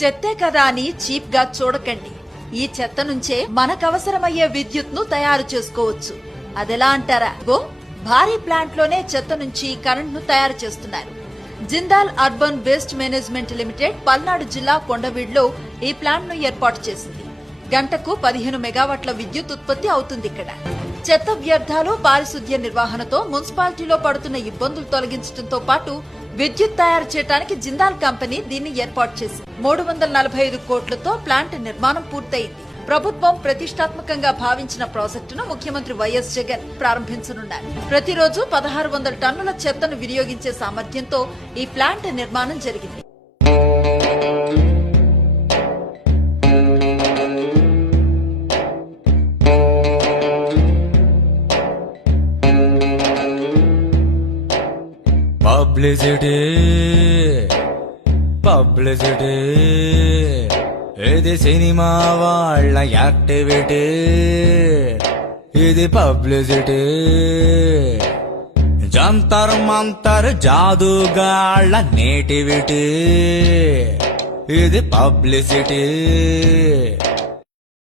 చెత్తే కదా అని చీప్ గా చూడకండి. ఈ చెత్త నుంచే మనకవసరమయ్యే విద్యుత్ ను తయారు చేసుకోవచ్చు. అదెలా అంటారా? భారీ ప్లాంట్ లోనే చెత్త నుంచి కరెంట్ ను తయారు చేస్తున్నారు. Jindal urban waste management limited Palnadu జిల్లా కొండవీడులో ఈ ప్లాంట్ ను ఏర్పాటు చేసింది. గంటకు 15 మెగావాట్ల విద్యుత్ ఉత్పత్తి అవుతుంది. ఇక్కడ చెత్త వ్యర్థాలు పారిశుద్ధ్య నిర్వహణతో మున్సిపాలిటీలో పడుతున్న ఇబ్బందులు తొలగించడంతో పాటు విద్యుత్ తయారు చేయడానికి జిందాల్ కంపెనీ దీన్ని ఏర్పాటు చేసింది. 345 కోట్లతో ప్లాంట్ నిర్మాణం పూర్తయింది. ప్రభుత్వం ప్రతిష్టాత్మకంగా భావించిన ప్రాజెక్టును ముఖ్యమంత్రి వైఎస్ జగన్ ప్రారంభించనున్నారు. ప్రతిరోజు 1600 టన్నుల చెత్తను వినియోగించే సామర్థ్యంతో ఈ ప్లాంట్ నిర్మాణం జరిగింది. పబ్లిసిటీ ఇది సినిమా వాళ్ళ యాక్టివిటీ, ఇది పబ్లిసిటీ. జంతర్ మంతర్ జాదుగాళ్ళ నేటివిటీ, ఇది పబ్లిసిటీ.